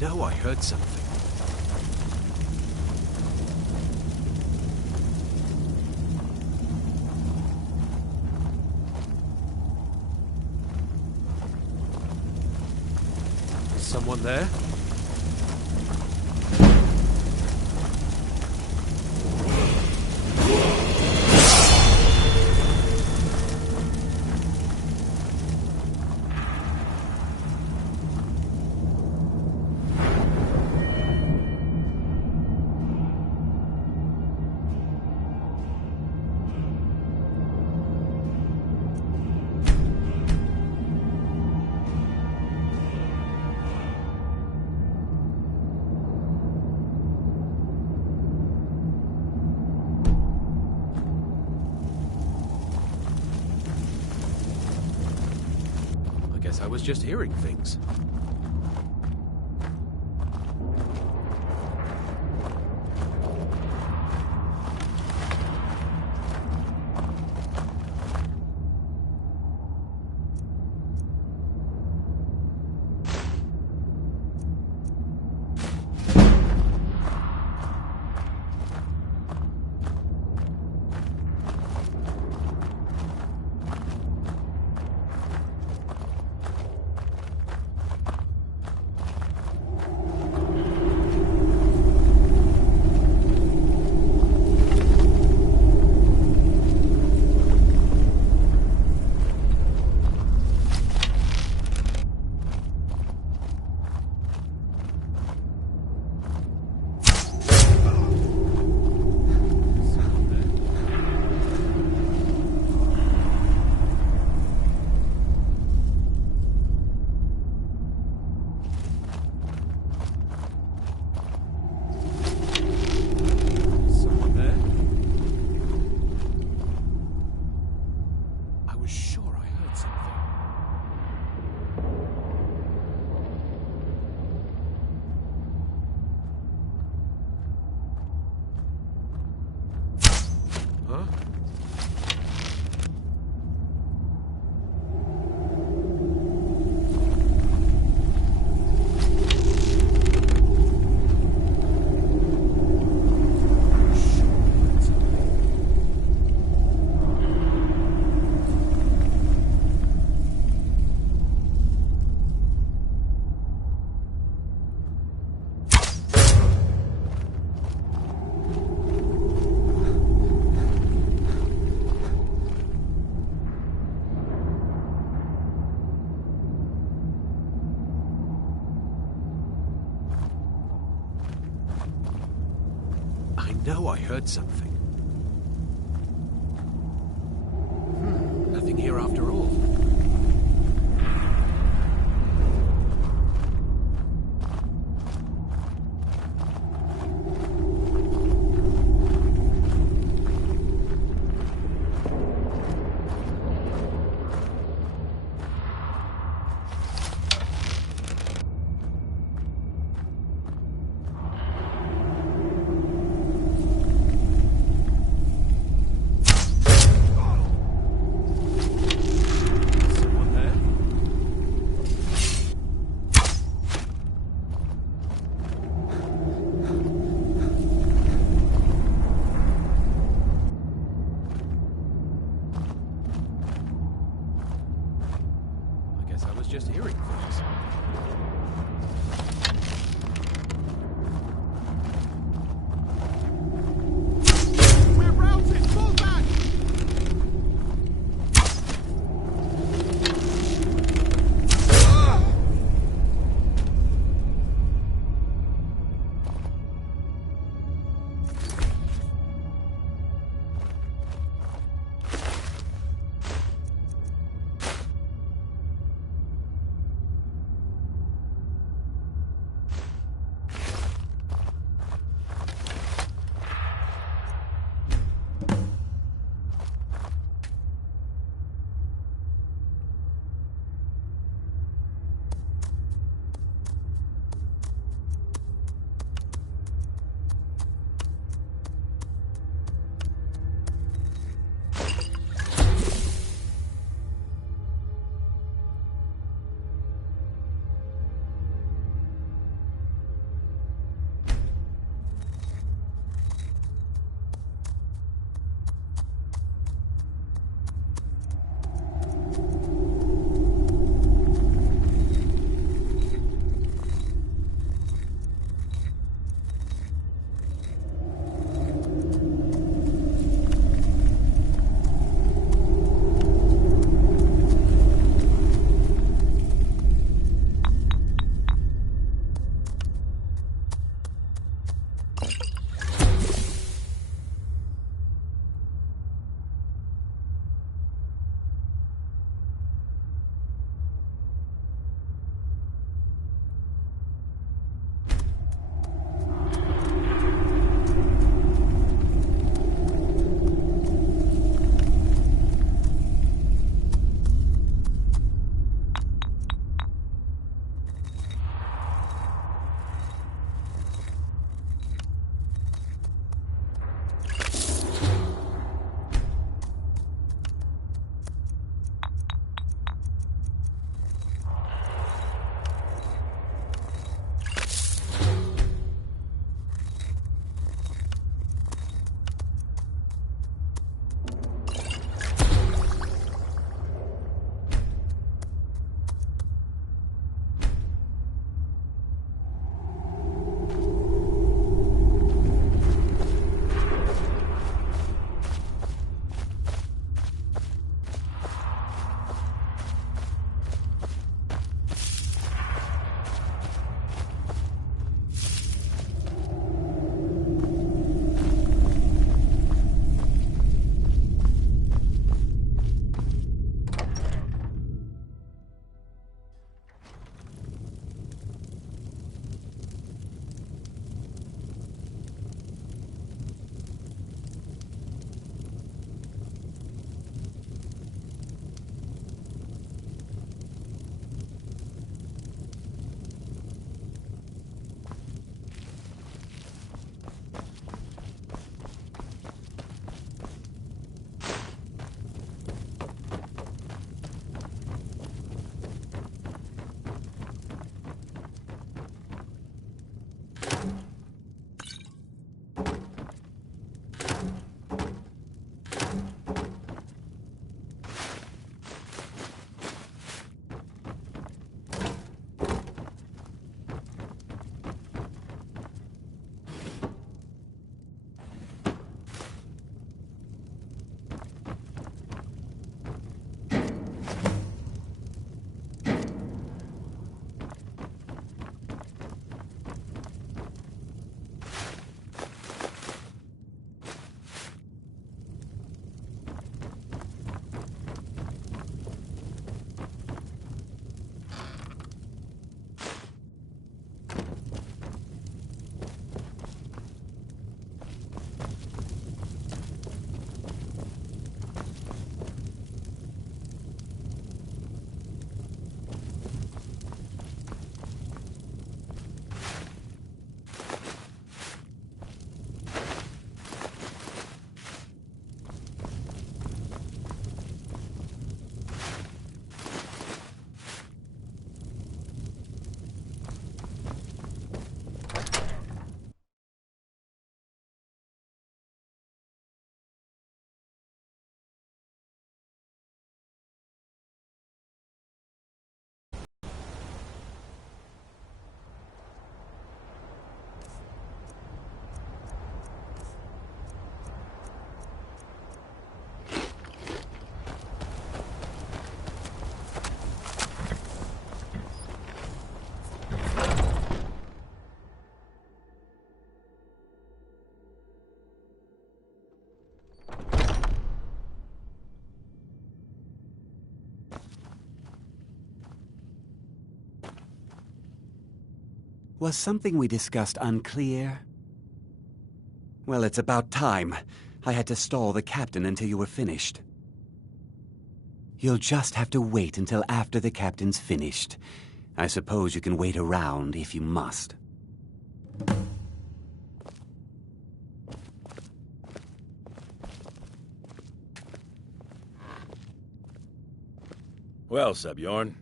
know I heard something. Is someone there? I was just hearing things. I know I heard something. Nothing here after all. Was something we discussed unclear? Well, it's about time. I had to stall the captain until you were finished. You'll just have to wait until after the captain's finished. I suppose you can wait around if you must. Well, Sebjorn,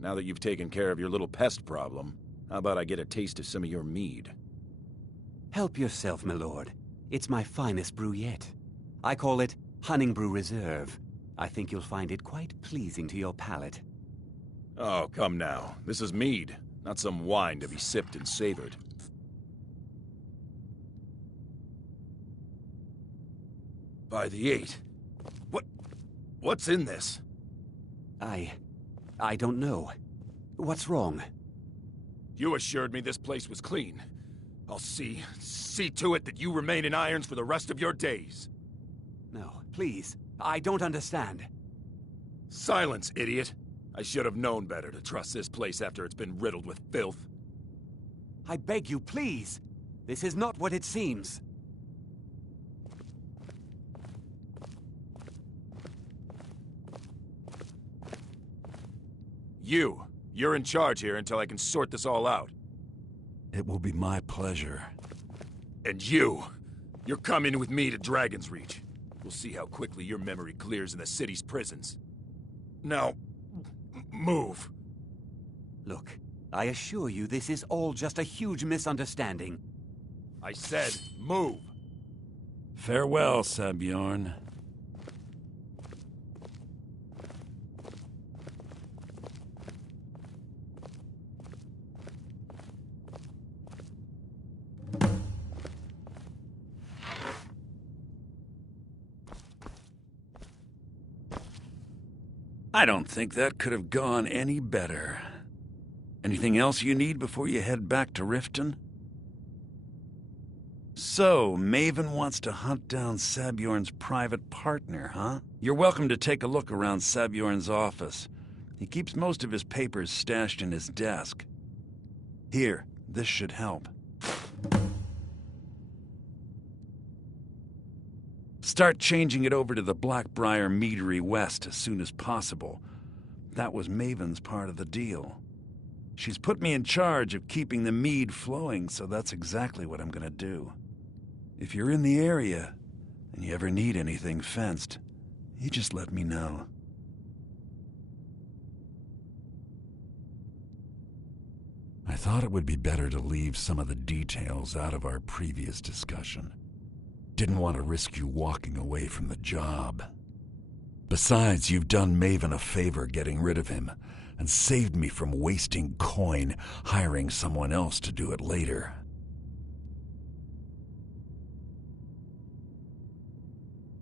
now that you've taken care of your little pest problem, how about I get a taste of some of your mead? Help yourself, my lord. It's my finest brew yet. I call it Honningbrew Reserve. I think you'll find it quite pleasing to your palate. Oh, come now. This is mead, not some wine to be sipped and savored. By the 8. What's in this? I don't know. What's wrong? You assured me this place was clean. I'll see to it that you remain in irons for the rest of your days. No, please. I don't understand. Silence, idiot. I should have known better to trust this place after it's been riddled with filth. I beg you, please. This is not what it seems. You're in charge here until I can sort this all out. It will be my pleasure. And you're coming with me to Dragon's Reach. We'll see how quickly your memory clears in the city's prisons. Now, move. Look, I assure you this is all just a huge misunderstanding. I said, move. Farewell, Sebjorn. I don't think that could have gone any better. Anything else you need before you head back to Riften? So, Maven wants to hunt down Sabjorn's private partner, huh? You're welcome to take a look around Sabjorn's office. He keeps most of his papers stashed in his desk. Here, this should help. Start changing it over to the Blackbriar Meadery West as soon as possible. That was Maven's part of the deal. She's put me in charge of keeping the mead flowing, so that's exactly what I'm gonna do. If you're in the area, and you ever need anything fenced, you just let me know. I thought it would be better to leave some of the details out of our previous discussion. Didn't want to risk you walking away from the job. Besides, you've done Maven a favor getting rid of him, and saved me from wasting coin hiring someone else to do it later.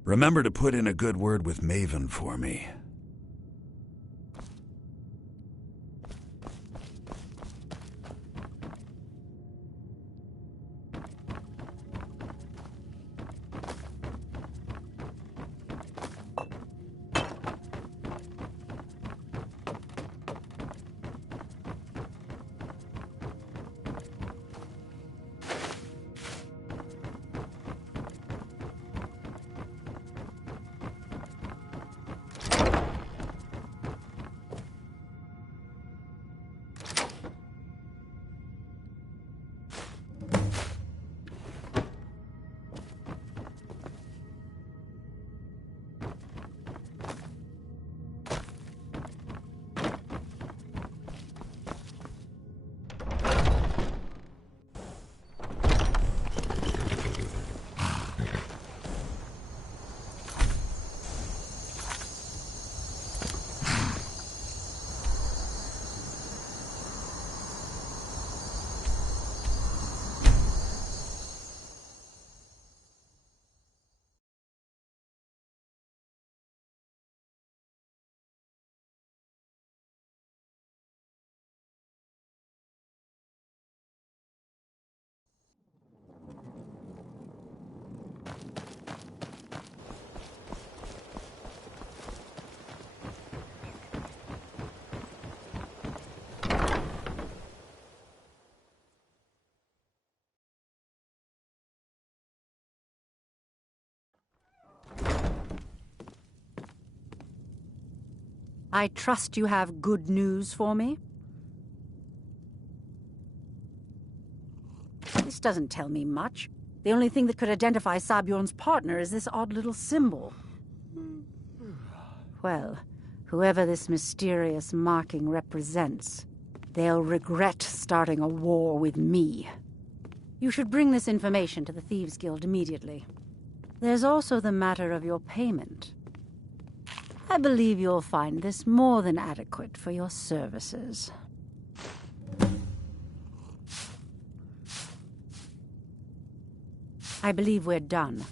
Remember to put in a good word with Maven for me. I trust you have good news for me? This doesn't tell me much. The only thing that could identify Sabjorn's partner is this odd little symbol. Well, whoever this mysterious marking represents, they'll regret starting a war with me. You should bring this information to the Thieves' Guild immediately. There's also the matter of your payment. I believe you'll find this more than adequate for your services. I believe we're done.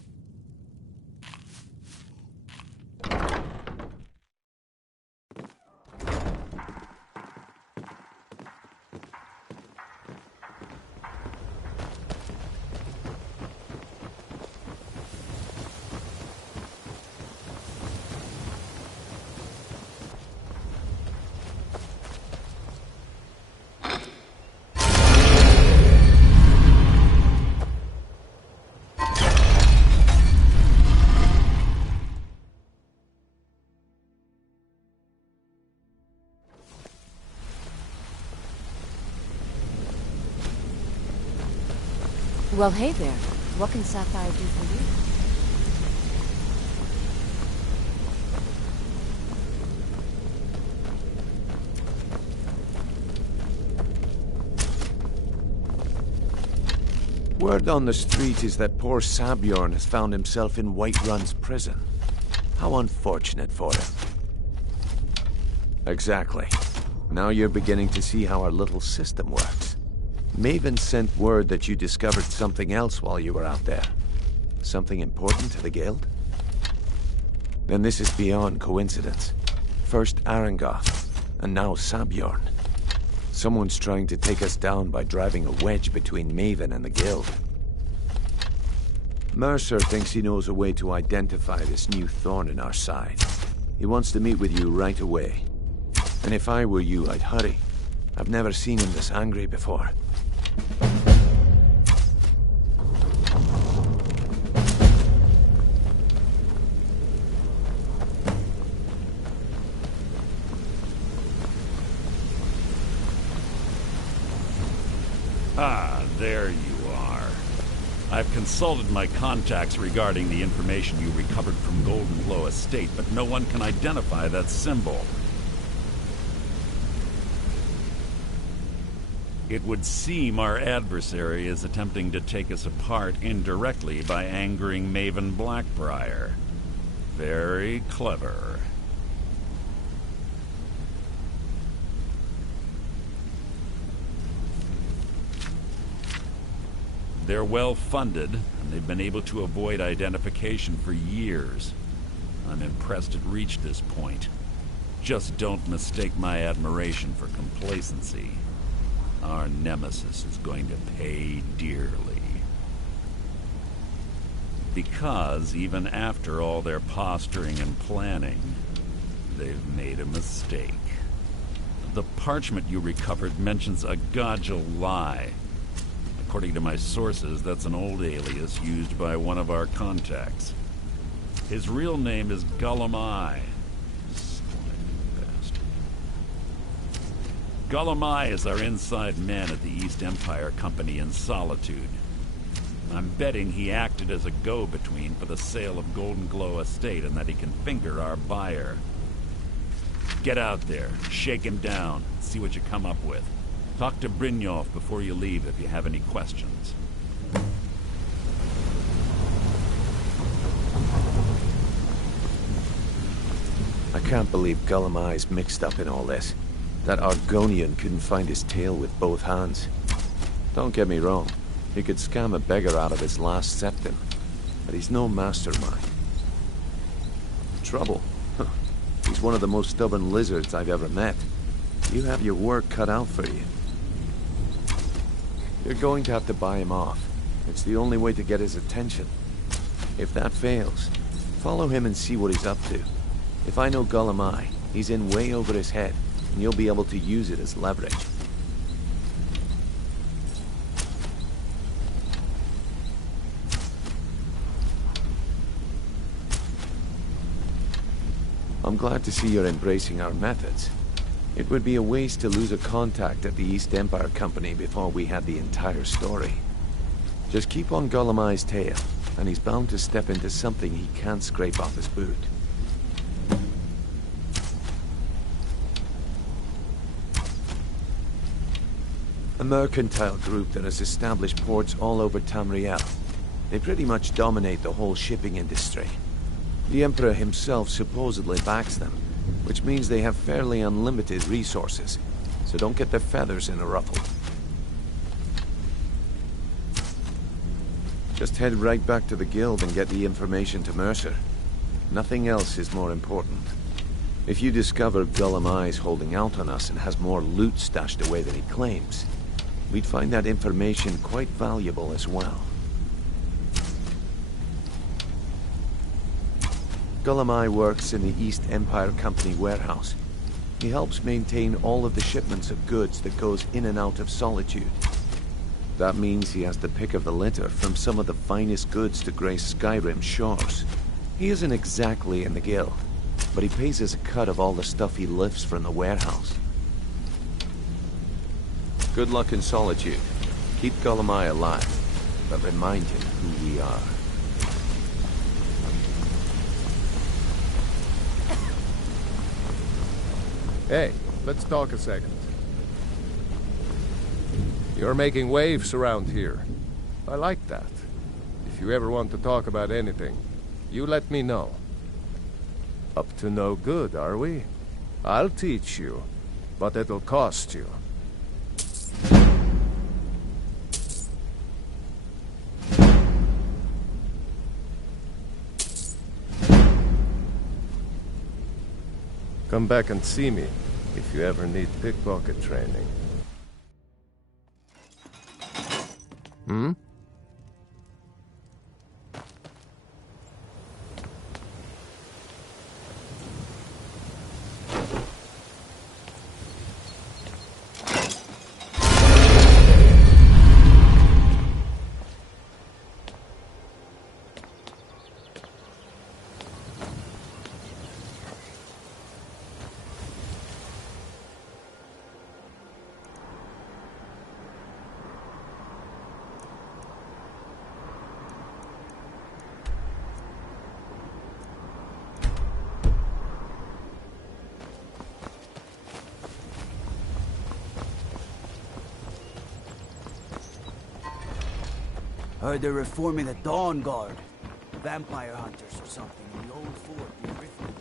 Well, hey there. What can Sapphire do for you? Word on the street is that poor Sabjorn has found himself in Whiterun's prison. How unfortunate for him. Exactly. Now you're beginning to see how our little system works. Maven sent word that you discovered something else while you were out there. Something important to the Guild? Then this is beyond coincidence. First Arangoth, and now Sabjorn. Someone's trying to take us down by driving a wedge between Maven and the Guild. Mercer thinks he knows a way to identify this new thorn in our side. He wants to meet with you right away. And if I were you, I'd hurry. I've never seen him this angry before. Ah, there you are. I've consulted my contacts regarding the information you recovered from Golden Glow Estate, but no one can identify that symbol. It would seem our adversary is attempting to take us apart indirectly by angering Maven Blackbriar. Very clever. They're well funded, and they've been able to avoid identification for years. I'm impressed it reached this point. Just don't mistake my admiration for complacency. Our nemesis is going to pay dearly. Because even after all their posturing and planning, they've made a mistake. The parchment you recovered mentions a Godjal lie. According to my sources, that's an old alias used by one of our contacts. His real name is Gullum Eye. Gullum Eye is our inside man at the East Empire Company in Solitude. I'm betting he acted as a go-between for the sale of Golden Glow Estate and that he can finger our buyer. Get out there, shake him down, see what you come up with. Talk to Brynjolf before you leave if you have any questions. I can't believe Gullum Eye's mixed up in all this. That Argonian couldn't find his tail with both hands. Don't get me wrong, he could scam a beggar out of his last septim, but he's no mastermind. Trouble? He's one of the most stubborn lizards I've ever met. You have your work cut out for you. You're going to have to buy him off. It's the only way to get his attention. If that fails, follow him and see what he's up to. If I know Gullum Eye, he's in way over his head, and you'll be able to use it as leverage. I'm glad to see you're embracing our methods. It would be a waste to lose a contact at the East Empire Company before we had the entire story. Just keep on Golemai's tail, and he's bound to step into something he can't scrape off his boot. A mercantile group that has established ports all over Tamriel. They pretty much dominate the whole shipping industry. The Emperor himself supposedly backs them, which means they have fairly unlimited resources, so don't get their feathers in a ruffle. Just head right back to the guild and get the information to Mercer. Nothing else is more important. If you discover Golemai's holding out on us and has more loot stashed away than he claims, we'd find that information quite valuable as well. Golemai works in the East Empire Company warehouse. He helps maintain all of the shipments of goods that goes in and out of Solitude. That means he has the pick of the litter from some of the finest goods to grace Skyrim's shores. He isn't exactly in the guild, but he pays us a cut of all the stuff he lifts from the warehouse. Good luck in Solitude. Keep Golemai alive, but remind him who we are. Hey, let's talk a second. You're making waves around here. I like that. If you ever want to talk about anything, you let me know. Up to no good, are we? I'll teach you, but it'll cost you. Come back and see me if you ever need pickpocket training. Hmm? Heard they're reforming the Dawn Guard. Vampire hunters or something in the old fort near Riften.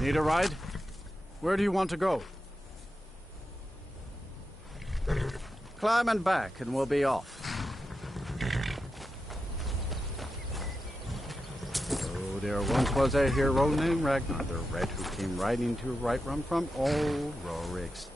Need a ride? Where do you want to go? Climb and back, and we'll be off. So there once was a hero named Ragnar the Red who came riding to Whiterun from old Rorik's.